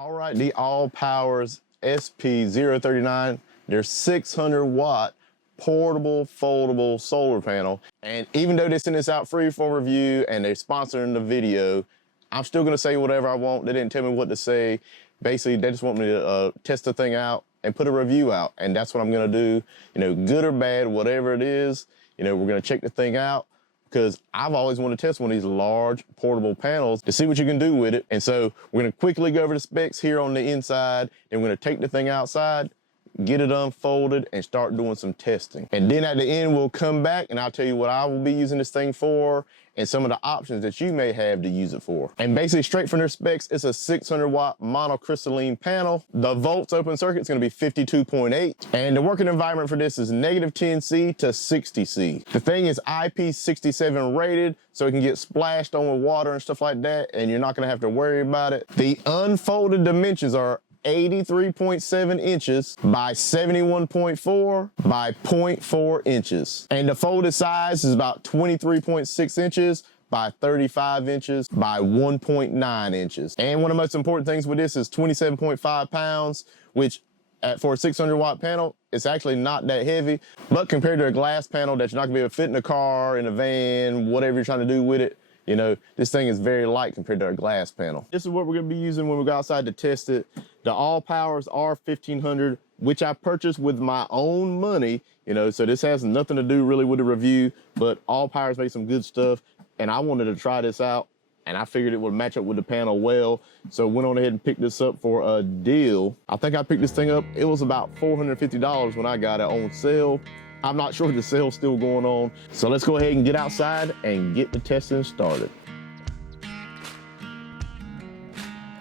All right, the AllPowers SP039, they're 600 watt portable foldable solar panel. And even though they sent this out free for review and they're sponsoring the video, I'm still gonna say whatever I want. They didn't tell me what to say. Basically, they just want me to test the thing out and put a review out. And that's what I'm gonna do, you know, good or bad, whatever it is, you know, we're gonna check the thing out, because I've always wanted to test one of these large portable panels to see what you can do with it. And so we're gonna quickly go over the specs here on the inside, and we're gonna take the thing outside, get it unfolded, and start doing some testing. And then at the end, we'll come back and I'll tell you what I will be using this thing for and some of the options that you may have to use it for. And basically straight from their specs, it's a 600 watt monocrystalline panel. The volts open circuit is gonna be 52.8. And the working environment for this is -10C to 60C. The thing is IP67 rated, so it can get splashed on with water and stuff like that, and you're not gonna have to worry about it. The unfolded dimensions are 83.7 inches by 71.4 by 0.4 inches. And the folded size is about 23.6 inches by 35 inches by 1.9 inches. And one of the most important things with this is 27.5 pounds, which for a 600 watt panel, it's actually not that heavy, but compared to a glass panel that you're not gonna be able to fit in a car, in a van, whatever you're trying to do with it, you know, this thing is very light compared to a glass panel. This is what we're gonna be using when we go outside to test it. The AllPowers R1500, which I purchased with my own money, you know, so this has nothing to do really with the review, but AllPowers make some good stuff, and I wanted to try this out, and I figured it would match up with the panel well, so went on ahead and picked this up for a deal. I think I picked this thing up, it was about $450 when I got it on sale. I'm not sure if the sale's still going on. So let's go ahead and get outside and get the testing started.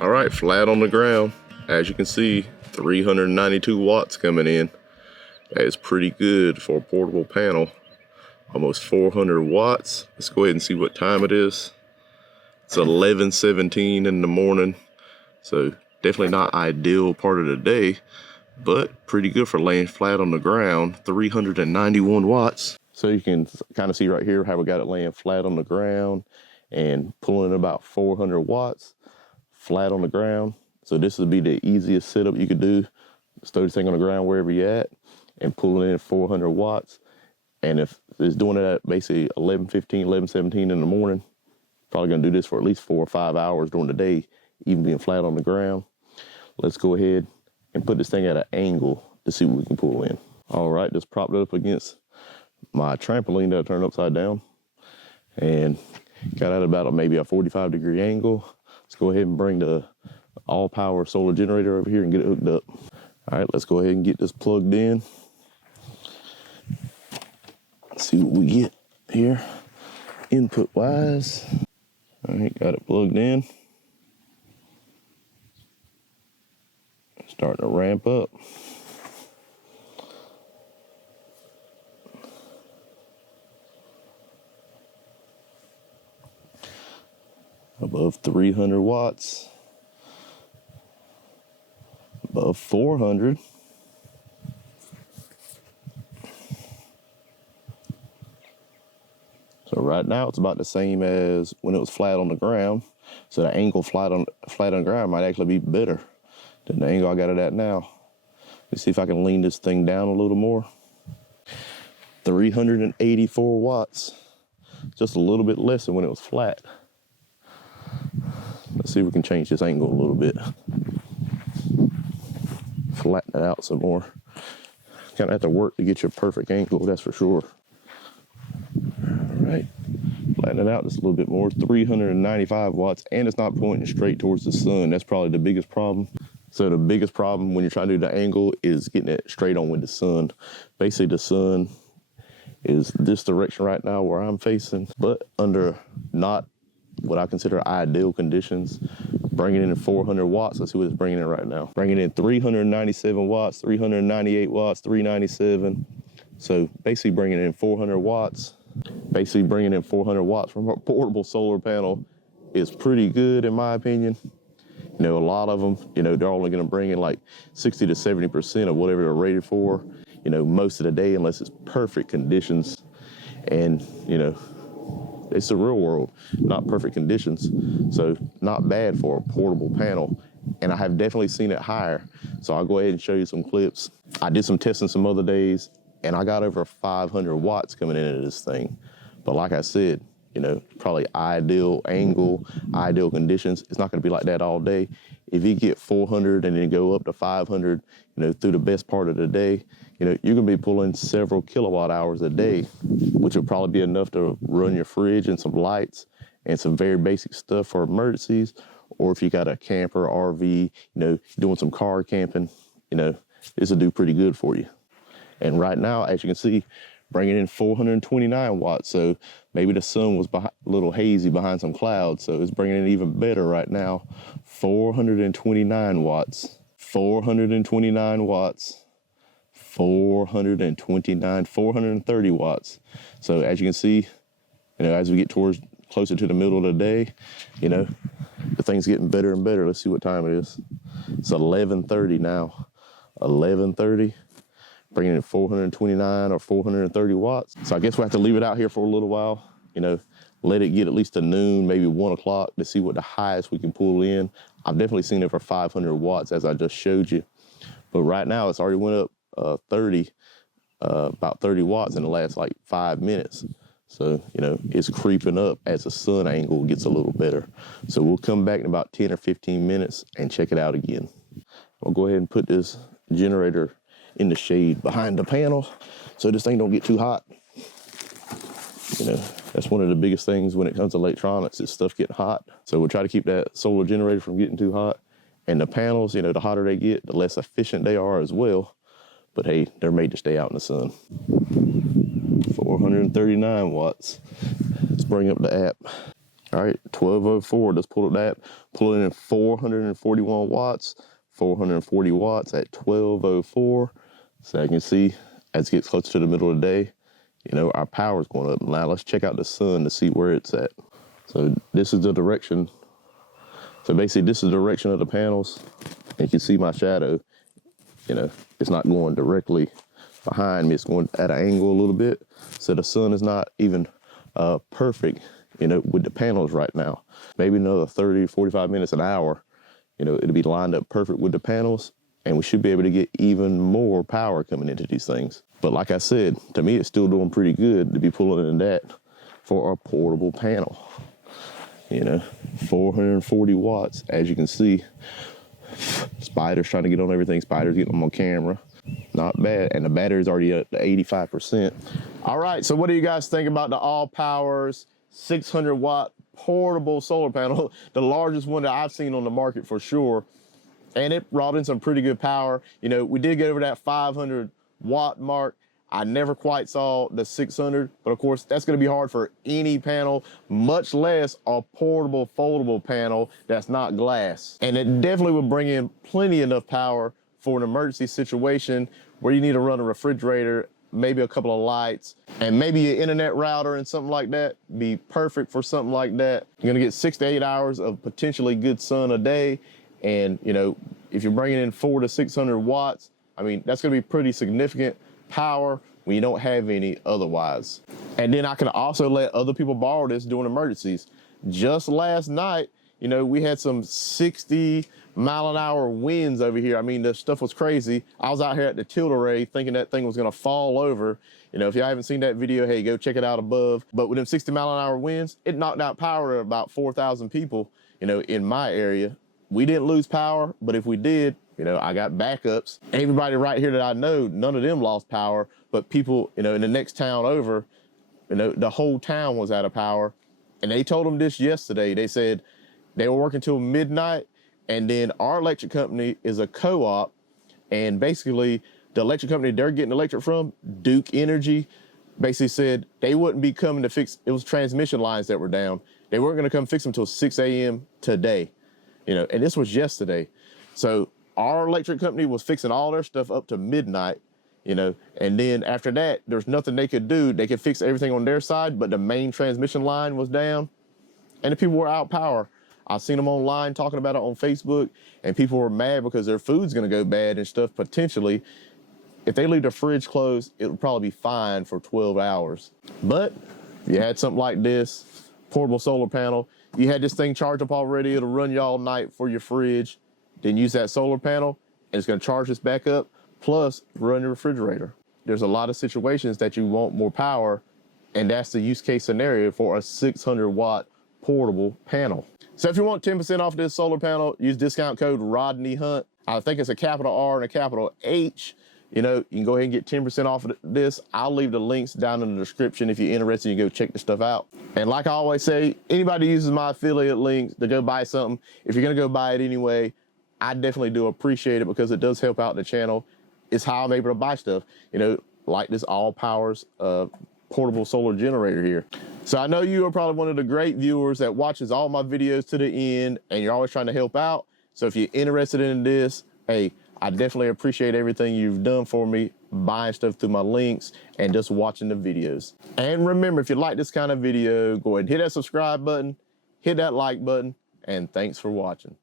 All right, flat on the ground. As you can see, 392 watts coming in. That is pretty good for a portable panel. Almost 400 watts. Let's go ahead and see what time it is. It's 11:17 in the morning. So definitely not ideal part of the day, but pretty good for laying flat on the ground. 391 watts. So you can kind of see right here how we got it laying flat on the ground and pulling about 400 watts flat on the ground. So this would be the easiest setup you could do. Just throw this thing on the ground wherever you're at and pull it in 400 watts. And if it's doing it at basically 11:15, 11:17 in the morning, probably gonna do this for at least 4 or 5 hours during the day, even being flat on the ground. Let's go ahead and put this thing at an angle to see what we can pull in. All right, just propped it up against my trampoline that I turned upside down and got at about maybe a 45-degree angle. Let's go ahead and bring the AllPower solar generator over here and get it hooked up. All right, let's go ahead and get this plugged in. Let's see what we get here input wise. All right, got it plugged in. Starting to ramp up. Above 300 watts. Above 400. So right now it's about the same as when it was flat on the ground. So the angle flat on the ground might actually be better than the angle I got it at now. Let's see if I can lean this thing down a little more. 384 watts. Just a little bit less than when it was flat. Let's see if we can change this angle a little bit. Flatten it out some more. Kind of have to work to get your perfect angle, that's for sure. All right, flatten it out just a little bit more. 395 watts, and it's not pointing straight towards the sun. That's probably the biggest problem. So the biggest problem when you're trying to do the angle is getting it straight on with the sun. Basically, the sun is this direction right now where I'm facing, but under not what I consider ideal conditions, bringing in 400 watts. Let's see what it's bringing in right now. Bringing in 397 watts, 398 watts, 397. So basically bringing in 400 watts. Basically bringing in 400 watts from a portable solar panel is pretty good in my opinion. You know, a lot of them, you know, they're only gonna bring in like 60 to 70% of whatever they're rated for, you know, most of the day unless it's perfect conditions. And, you know, it's the real world, not perfect conditions. So not bad for a portable panel and I have definitely seen it higher. So I'll go ahead and show you some clips. I did some testing some other days, and I got over 500 watts coming into this thing. But like I said, you know, probably ideal angle, ideal conditions. It's not gonna be like that all day. If you get 400 and then go up to 500, you know, through the best part of the day, you know, you're gonna be pulling several kilowatt hours a day, which will probably be enough to run your fridge and some lights and some very basic stuff for emergencies. Or if you got a camper, RV, you know, doing some car camping, you know, this will do pretty good for you. And right now, as you can see, bringing in 429 watts. So maybe the sun was a little hazy behind some clouds. So it's bringing in even better right now. 429 watts, 429 watts, 429, 430 watts. So as you can see, you know, as we get towards closer to the middle of the day, you know, the thing's getting better and better. Let's see what time it is. It's 11:30 now. 11:30, bringing in 429 or 430 watts. So I guess we'll have to leave it out here for a little while, you know, let it get at least to noon, maybe 1 o'clock to see what the highest we can pull in. I've definitely seen it for 500 watts as I just showed you. But right now it's already went up about 30 watts in the last like 5 minutes. So, you know, it's creeping up as the sun angle gets a little better. So we'll come back in about 10 or 15 minutes and check it out again. I'll go ahead and put this generator in the shade behind the panel so this thing don't get too hot. You know, that's one of the biggest things when it comes to electronics is stuff getting hot. So we'll try to keep that solar generator from getting too hot. And the panels, you know, the hotter they get, the less efficient they are as well. But hey, they're made to stay out in the sun. 439 watts. Let's bring up the app. All right, 1204, let's pull up the app. Pulling in 441 watts, 440 watts at 1204. So I can see as it gets closer to the middle of the day, you know, our power's going up. Now let's check out the sun to see where it's at. So this is the direction. So basically this is the direction of the panels. And you can see my shadow, you know, it's not going directly behind me. It's going at an angle a little bit. So the sun is not even perfect, you know, with the panels right now. Maybe another 30, 45 minutes, an hour, you know, it'll be lined up perfect with the panels and we should be able to get even more power coming into these things. But like I said, to me, it's still doing pretty good to be pulling in that for a portable panel. You know, 440 watts, as you can see. Spider's trying to get on everything. Spider's getting them on camera. Not bad. And the battery's already at 85%. All right, so what do you guys think about the AllPowers 600 watt portable solar panel? The largest one that I've seen on the market for sure. And it brought in some pretty good power. You know, we did get over that 500 watt mark. I never quite saw the 600, but of course that's gonna be hard for any panel, much less a portable foldable panel that's not glass. And it definitely would bring in plenty enough power for an emergency situation where you need to run a refrigerator, maybe a couple of lights, and maybe an internet router and something like that. Be perfect for something like that. You're gonna get 6 to 8 hours of potentially good sun a day. And you know, if you're bringing in 400 to 600 watts, I mean, that's gonna be pretty significant power when you don't have any otherwise. And then I can also let other people borrow this during emergencies. Just last night, you know, we had some 60-mile-an-hour winds over here. I mean, the stuff was crazy. I was out here at the tilt array thinking that thing was gonna fall over. You know, if you haven't seen that video, hey, go check it out above. But with them 60-mile-an-hour winds, it knocked out power to about 4,000 people, you know, in my area. We didn't lose power, but if we did, you know, I got backups. Everybody right here that I know, none of them lost power, but people, you know, in the next town over, you know, the whole town was out of power. And they told them this yesterday. They said they were working till midnight, and then our electric company is a co-op, and basically the electric company they're getting electric from, Duke Energy, basically said they wouldn't be coming to fix, it was transmission lines that were down. They weren't gonna come fix them till 6 a.m. today. You know, and this was yesterday. So our electric company was fixing all their stuff up to midnight, you know, and then after that, there's nothing they could do. They could fix everything on their side, but the main transmission line was down and the people were out power. I've seen them online talking about it on Facebook, and people were mad because their food's gonna go bad and stuff potentially. If they leave the fridge closed, it would probably be fine for 12 hours. But if you had something like this, portable solar panel, you had this thing charged up already, it'll run you all night for your fridge. then use that solar panel and it's gonna charge this back up, plus run your refrigerator. There's a lot of situations that you want more power, and that's the use case scenario for a 600 watt portable panel. So if you want 10% off this solar panel, use discount code Rodney Hunt. I think it's a capital R and a capital H. You know, you can go ahead and get 10% off of this. I'll leave the links down in the description if you're interested. You go check the stuff out. And like I always say, anybody who uses my affiliate links to go buy something, if you're gonna go buy it anyway, I definitely do appreciate it because it does help out the channel. It's how I'm able to buy stuff, you know, like this AllPowers portable solar generator here. So I know you are probably one of the great viewers that watches all my videos to the end, and you're always trying to help out. So if you're interested in this, hey, I definitely appreciate everything you've done for me, buying stuff through my links and just watching the videos. And remember, if you like this kind of video, go ahead and hit that subscribe button, hit that like button, and thanks for watching.